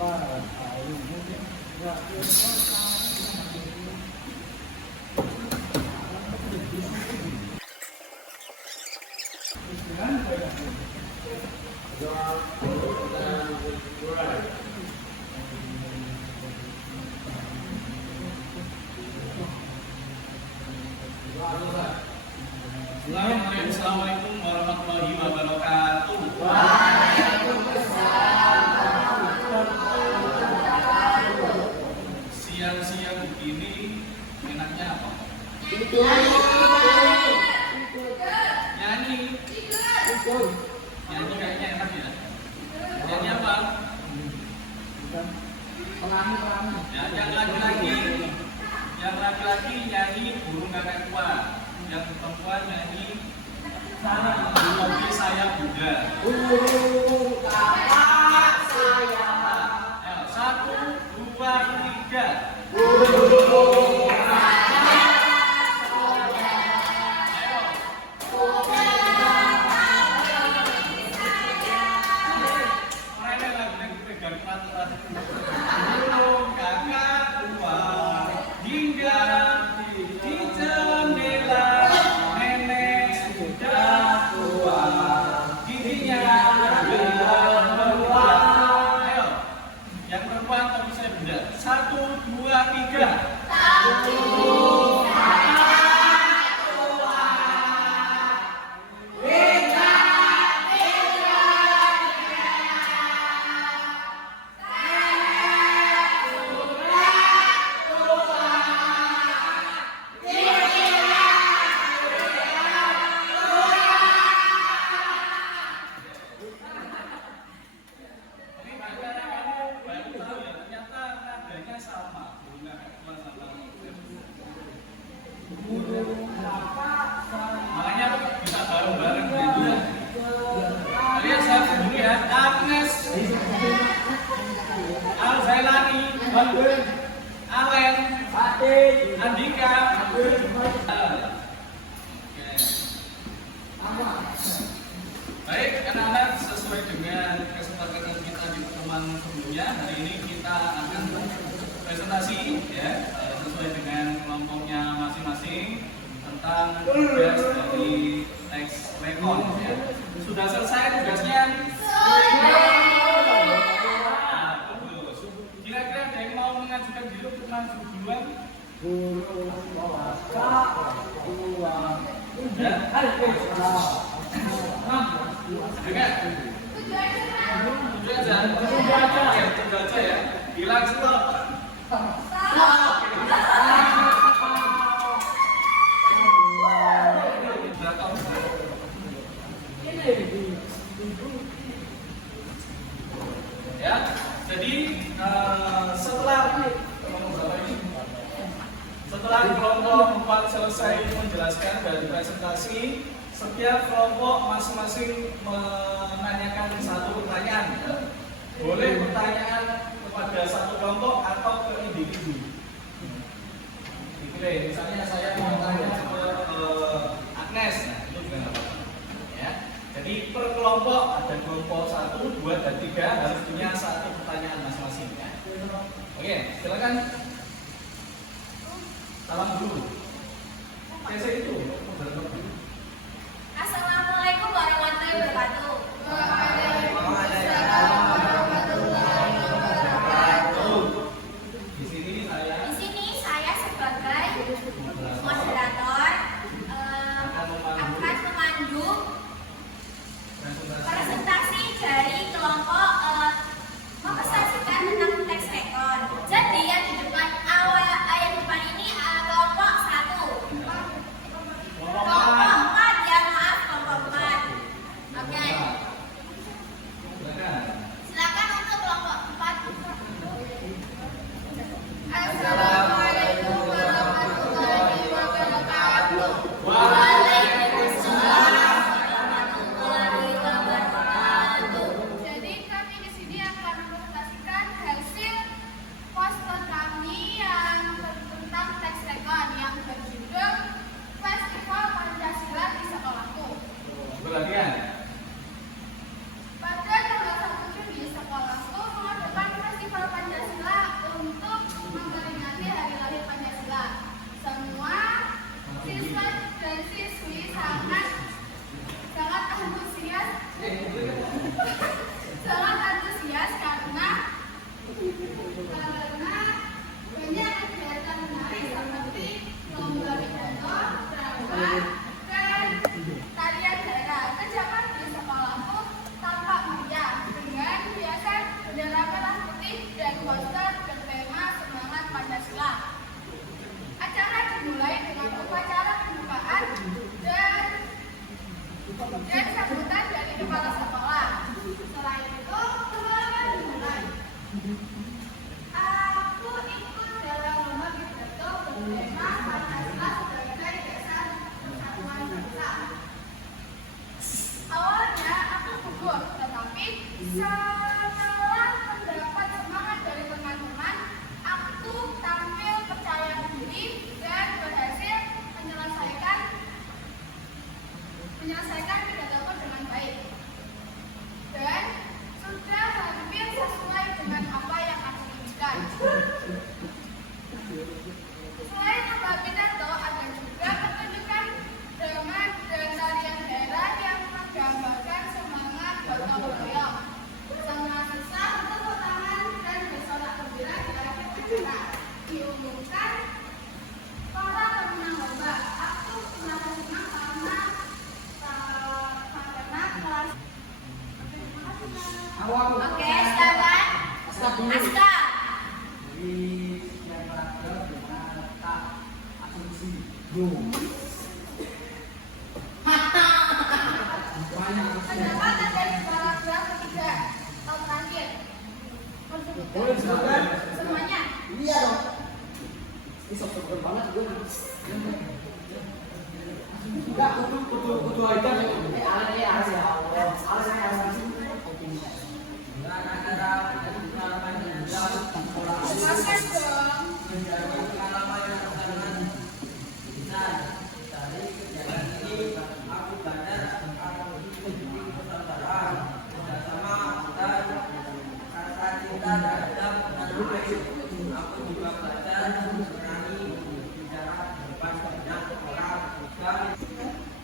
Assalamualaikum warahmatullahi wabarakatuh. Siang-siang begini enaknya apa? Nyanyi. Nyanyi kayaknya enak ya. Nyanyi apa? Ya, yang laki-laki nyanyi burung kakak tua, yang perempuan nyanyi Mobil Saya Bunda. Kakak saya. Ayo, 1, 2, 3. Burung kakak tua hingga di jendela, nenek sudah tua, giginya beruang. Ayo, yang perempuan tapi saya bunda. 1, 2, 3. Makanya bisa bareng-bareng gitu ya. Kalian saya sebut ya, Agnes, Al-Zailani, Alen, Andika. Baik, anak-anak, sesuai dengan kesepakatan kita di pertemuan sebelumnya, hari ini kita akan presentasi ya, sesuai dengan kelompoknya masing-masing tentang tugas dari teks rekon ya. Sudah selesai tugasnya? Nah, bagus. Kira-kira ada yang mau mengajukan diri untuk maju duluan? Ya? Dengar? Tujuh aja ya. Bilang stop. Ya, jadi setelah kelompok 4 selesai menjelaskan dari presentasi, setiap kelompok masing-masing menanyakan satu pertanyaan. Ya. Boleh pertanyaan kepada satu kelompok atau ke individu. Misalnya saya mau tanya ke Agnes, nah itu juga nggak apa-apa. Ya. Jadi per kelompok ada kelompok 1, 2, dan 3 harus punya satu pertanyaan masing-masing. Ya. Oke, silakan. Salam dulu. CC itu. Assalamualaikum warahmatullahi wabarakatuh. Di sini saya sebagai moderator akan memandu presentasi dari kelompok mempresentasikan tentang teks rekon. Jadi yang di depan ini kelompok 1. dan sambutan dari kepala sekolah. Selain itu, pengalaman dimulai. Aku ikut dalam lomba pidato bertema Pancasila sebagai dasar persatuan bangsa. Awalnya aku gugup, tetapi setelah mendapat semangat dari teman-teman, aku tampil percaya diri dan berhasil menyelesaikan pidatoku dengan baik. Dan sudah hampir sesuai dengan apa yang aku inginkan. Selain lomba pidato, ada juga pertunjukan drama dan tarian daerah yang menggambarkan semangat gotong royong. Sang mahasiswa bertepuk tangan dan bersorak gembira di akhir acara. Diumumkan para pemenang lomba. Aku merasa senang karena kelas. Oke, silakan. Aska. Pendapat dari paragraf ketiga tahun terakhir. Semuanya. Iya dong. Ini sok banget gue. Enggak, kudu aja. Alas ya. Makan dong. Aku juga belajar berani bicara di depan banyak orang juga.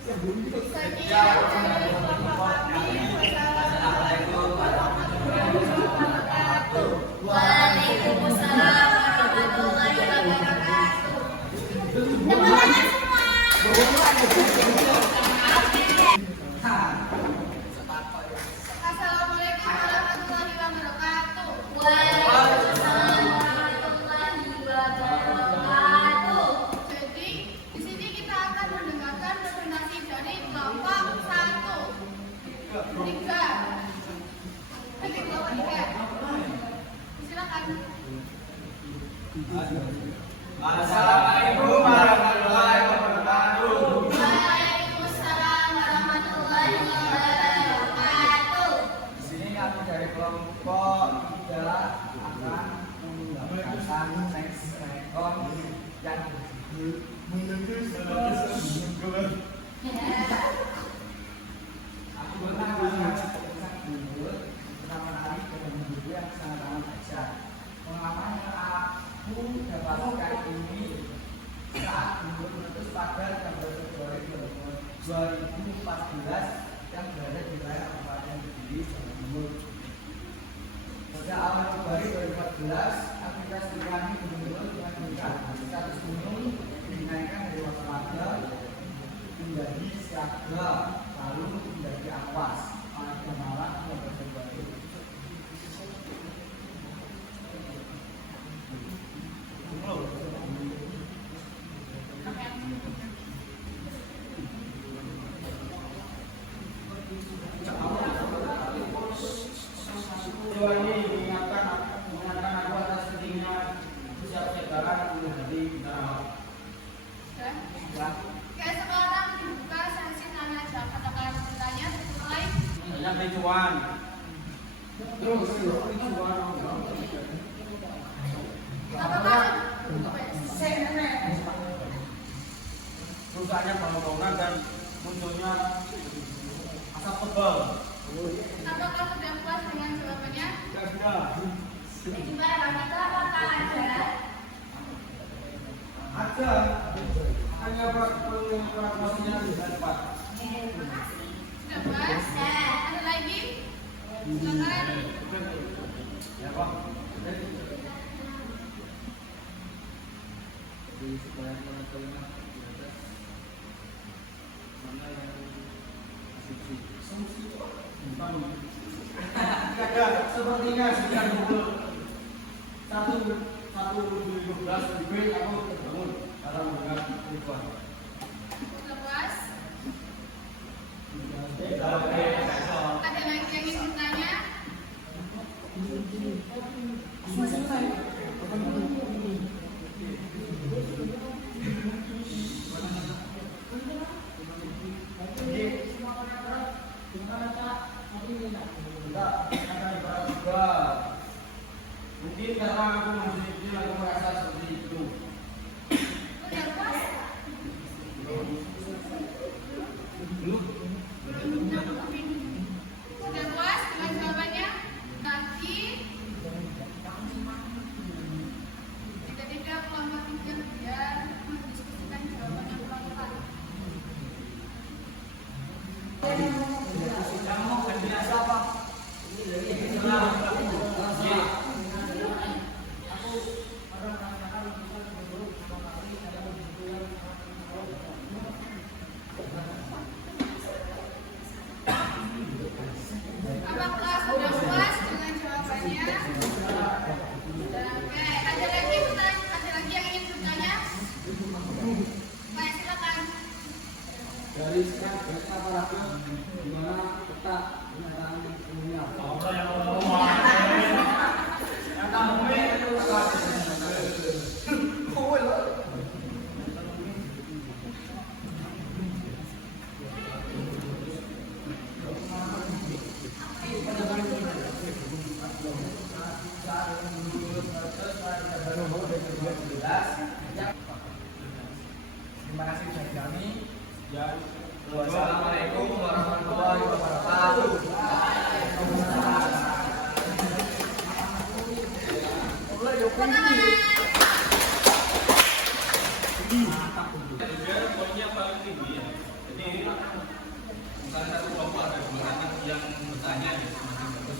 Sekian dari kelompok kami. Wassalamualaikum warahmatullahi wabarakatuh. Waalaikumsalam warahmatullahi wabarakatuh. Tepuk tangan semua. Assalamualaikum warahmatullahi wabarakatuh. Waalaikumsalam warahmatullahi wabarakatuh. Jadi, di sini kita akan mendengarkan presentasi dari kelompok 1. 3. Kelompok 3. Silakan. Assalamualaikum warahmatullahi wabarakatuh. Waalaikumsalam warahmatullahi wabarakatuh. Di sini kami dari kelompok 3 akan menggunakan teks rekon yang aku pernah pertama kali ketemu guru yang sangat amat dahsyat. Pengalaman yang aku dapatkan ini saat guru menulis pada tanggal Februari 2014 yang berada di wilayah Kabupaten Kediri, Jawa Timur. Pada awal Februari 2014, aktivitas vulkanik gunung Merapi dengan meningkat. Status gunung dinaikkan dari waspada menjadi siaga, lalu menjadi awas. Pada malam 12 Februari. Ini mengingatkan aku atas pentingnya kesiapsiagaan menghadapi bencana. Oke, sekarang dibuka sesi tanya jawab. Apakah bertanya mulai? Banyak ricuan. Terus ricuan. Apakah Rusaknya bangunan dan munculnya asap tebal. apakah sudah puas dengan jawabannya? Sudah. Gimana Bang? Itu apakah ada? Ada. Hanya prosesnya tidak cepat. Sudah puas? Ada lagi? Silakan. Ya Pak. Jadi supaya teman-teman mana yang asumsi sepertinya sejak 2012 lebih aku terbangun dalam mendengar ribuan. Sudah puas? Ada lagi yang ingin bertanya? Mungkin karena aku masih kecil aku merasa seperti itu. Udah puas? Sudah puas dengan jawabannya? Nanti jika tidak kelompok 3 biar mendiskusikan jawabannya pelan-pelan. Kamu kerja siapa? Apakah sudah puas dengan jawabannya? Oke, ada lagi yang ingin bertanya? Baik, silakan. Dari sekarang aparatus di mana peta kendaraan umumnya. Terima kasih dari kami. Wassalamualaikum warahmatullahi wabarakatuh. Juga poinnya paling tinggi ya. Jadi misalnya satu kelompok ada 2 anak yang bertanya ya semakin bagus.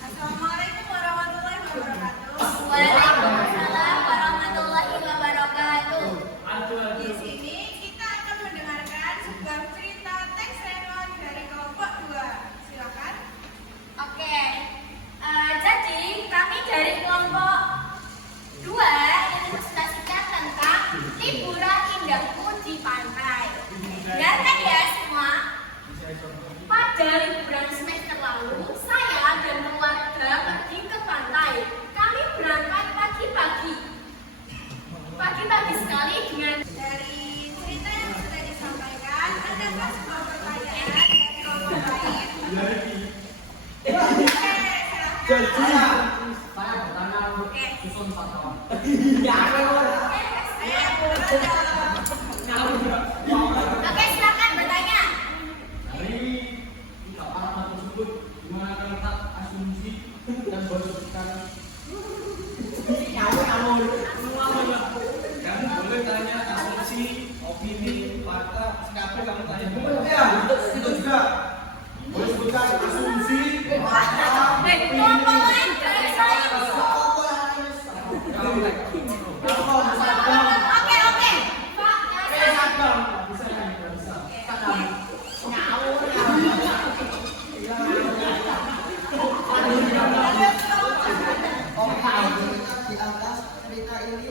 Assalamualaikum warahmatullahi wabarakatuh. Waalaikumsalam warahmatullahi wabarakatuh. Di sini kita akan mendengarkan sebuah cerita teks renor dari kelompok 2. Silakan. Oke, jadi kami dari kelompok 2 ingin presentasikan tentang liburan indahku di pantai. Benar kan ya semua? Pada liburan semester lalu, saya dan keluarga pergi ke pantai. Kami berangkat pagi-pagi. Pagi-pagi sekali dengan Dari cerita yang sudah disampaikan, adakah sebuah pertanyaan dari kelompok lain? Oke, silakan. Saya bertanya untuk Oke. susun satu. Oke, silakan bertanya. Dari aparatus tersebut di mana terletak asumsi dan berdasarkan Kamu boleh tanya asumsi, opini, fakta, sekape kamu tanya. ya itu juga boleh sebutkan asumsi Kelompok lain dari saya. Oke, oke. Pak, di atas cerita ini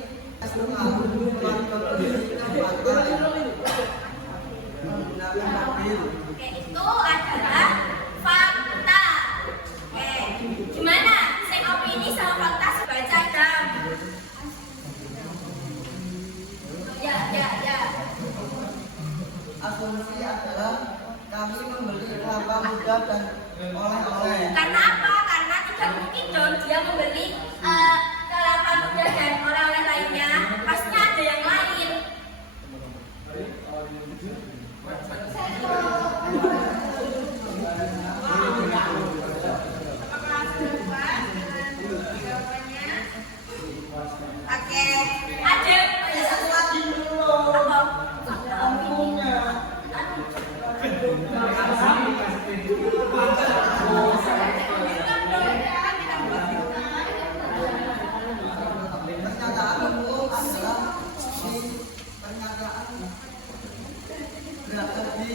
Oke, itu adalah fakta. Oke, gimana? Saya opini sama fakta sebaca jam. Ya. asumsi adalah kami membeli kelapa muda dan oleh-oleh. Karena apa? Karena tidak mungkin dong dia membeli kelapa muda dan orang-orang lainnya. Pastinya ada yang lain. Apakah sudah puas dengan jawabannya? Oke. Ada apa? Pernyataan umum adalah pernyataan berada di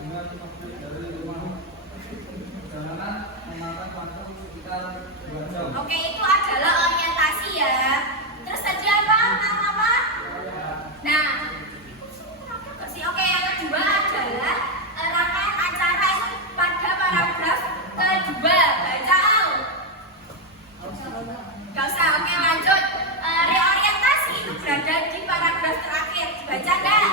dengan mobil dari rumah. Perjalanan memakan waktu sekitar 2 jam. Oke, itu adalah orientasi ya. Terus tadi apa? Apa? Nah, oke, yang kedua adalah rangkaian acara itu pada paragraf kedua. Baca Al. Gak usah, oke lanjut. Reorientasi itu berada di paragraf terakhir. Baca enggak?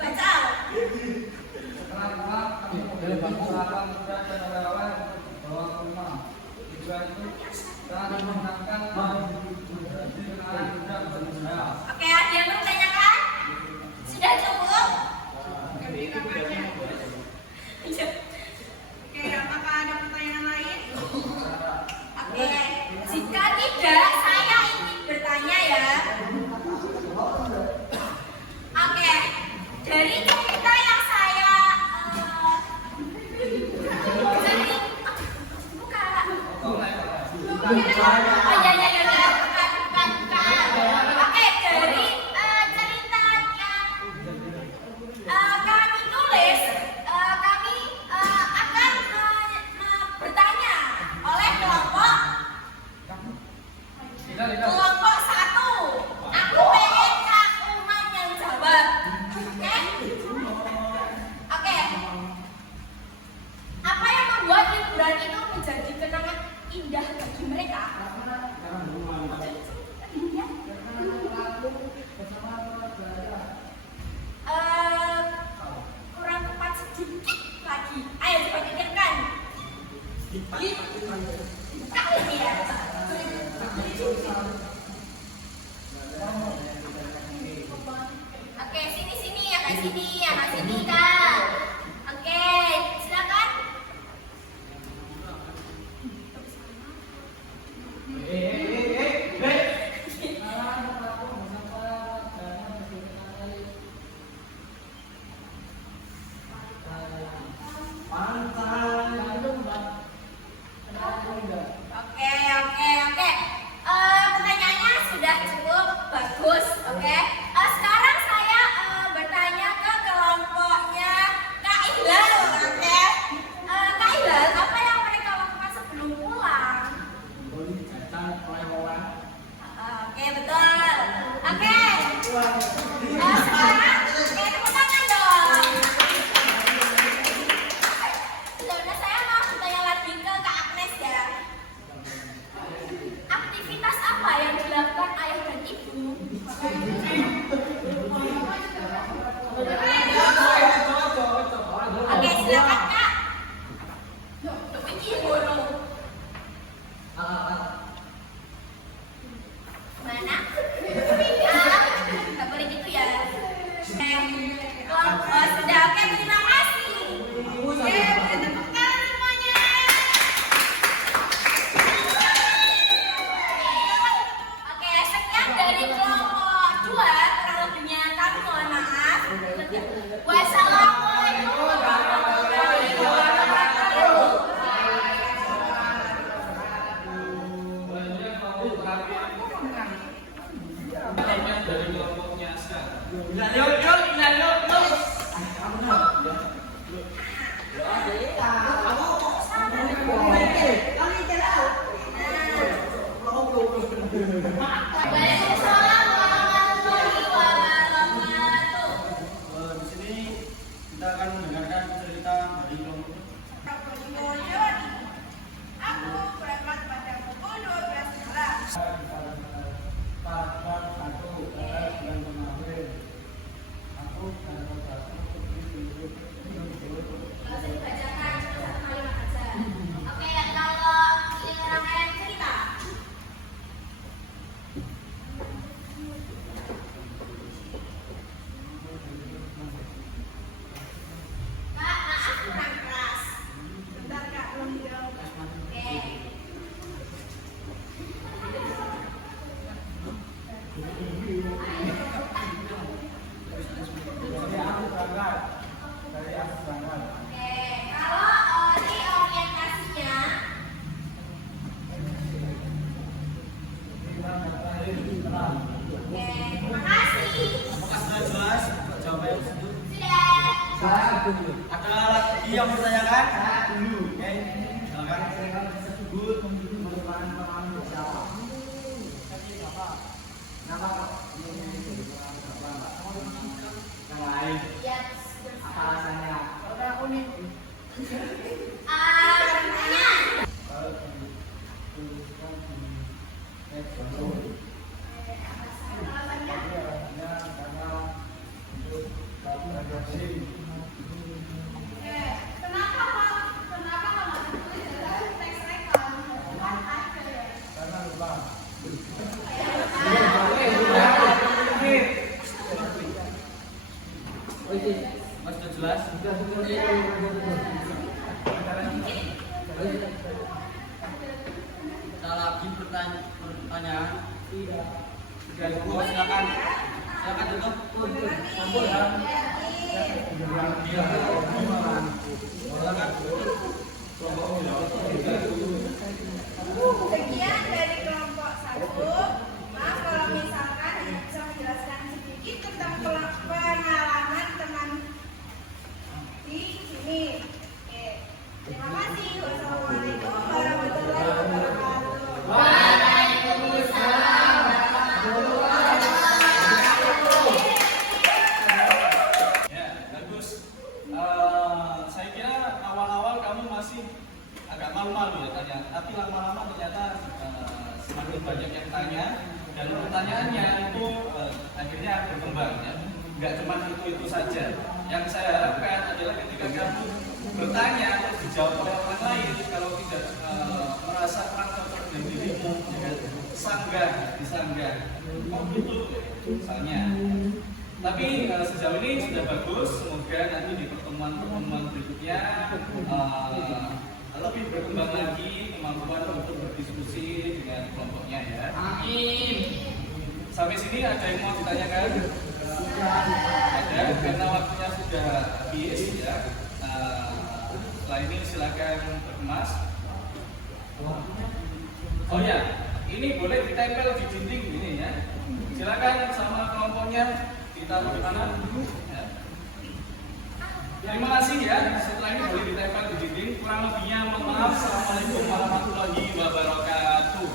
Baca Al. Setelah pulang, kami memilih beberapa muda dan relawan untuk dibawa ke rumah. Tujuan itu telah memenangkan kenalan muda dan saya. Oke, ada yang bertanyakan? Sudah cukup? Oke, apakah ada pertanyaan lain? Oke, jika tidak, saya ingin bertanya ya. Oke, dari cerita yang saya buka. Oh ya ya ya ya, bukan. Oke, dari cerita yang kami tulis, kami akan bertanya oleh kelompok 1. Aku pengen Kak Uman yang jawab. Oke? Oke. Apa yang membuat liburan itu menjadi kenangan indah bagi mereka? Kurang tepat sedikit lagi. Ayo coba pikirkan. Kali ya. Oke, sini ya Kak, sini Kak. Oke, silakan. Oke. Pertanyaannya sudah cukup bagus. Oke. Sekarang saya bertanya ke kelompoknya Kak Ihlal. Oke. Kak Ihlal, apa yang mereka lakukan sebelum pulang? Oke, betul. Oke. Sekarang, tepuk tangan dong. Sebenarnya saya mau bertanya lagi ke Kak Agnes ya. Aktivitas apa yang dilakukan ayah dan ibu? Oke, silakan Kak. Pikir dulu. Mana? Nggak boleh gitu ya. Sudah, oke, terima kasih. Oke, tepuk tangan semuanya. Oke, sekian dari kelompok 2. Kurang lebihnya kami mohon maaf. Wassalamualaikum warahmatullahi wabarakatuh. Pertanyaan dari kelompoknya Askar. Waalaikumsalam warahmatullahi wabarakatuh. Di sini kita akan mendengarkan cerita dari kelompok. Aku berangkat pada pukul 12 malam. Paragraf 1 bulan kemarin. Aku paragraf 1 Langsung dibacakan cuma satu kalimat aja. Oke, kalau ini rangkaian cerita. Kak, maaf kurang keras. Bentar Kak, belum jauh. Oke. Jadi aku Ada lagi yang bertanyakan? Dulu, oke. Silakan. Tersebut merupakan pengalaman bersama. Nama yang lain. Yes. Apa alasannya? Orang unik. Karena Kalau dituliskan di medsos. alasannya Karena untuk adaptasi. Kenapa nggak ditulis dalam teks rekam? Kan ada ya. Karena lupa. Mas sudah jelas? Ada lagi pertanyaan? Tidak. Oh, silakan. Silakan tutup. Sampul ya. Sekian dari kelompok 1. Maaf kalau misalkan hanya bisa menjelaskan sedikit tentang pengalaman teman di sini. Oke. Terima kasih. Wassalamualaikum warahmatullahi wabarakatuh. Ya, bagus. Saya kira awal-awal kamu masih agak malu-malu ya tanya, tapi lama-lama ternyata semakin banyak yang tanya dan pertanyaannya itu akhirnya berkembang ya. Nggak cuma itu saja. Yang saya harapkan adalah ketika kamu bertanya atau dijawab oleh orang lain, kalau tidak merasa kurang cocok dengan dirimu, ya, sanggah, disanggah. Oh gitu, misalnya. Tapi sejauh ini sudah bagus. Semoga nanti di pertemuan-pertemuan berikutnya lebih berkembang lagi kemampuan untuk berdiskusi dengan kelompoknya ya. Amin. Sampai sini ada yang mau ditanyakan? Ada, karena waktunya sudah habis ya. Setelah ini silakan berkemas. Oh ya, ini boleh ditempel di dinding ini ya. Silakan sama kelompoknya ditaruh di mana? Ya. Terima kasih ya. Setelah ini boleh ditempel di dinding. Kurang lebihnya mohon maaf. Assalamualaikum warahmatullahi wabarakatuh.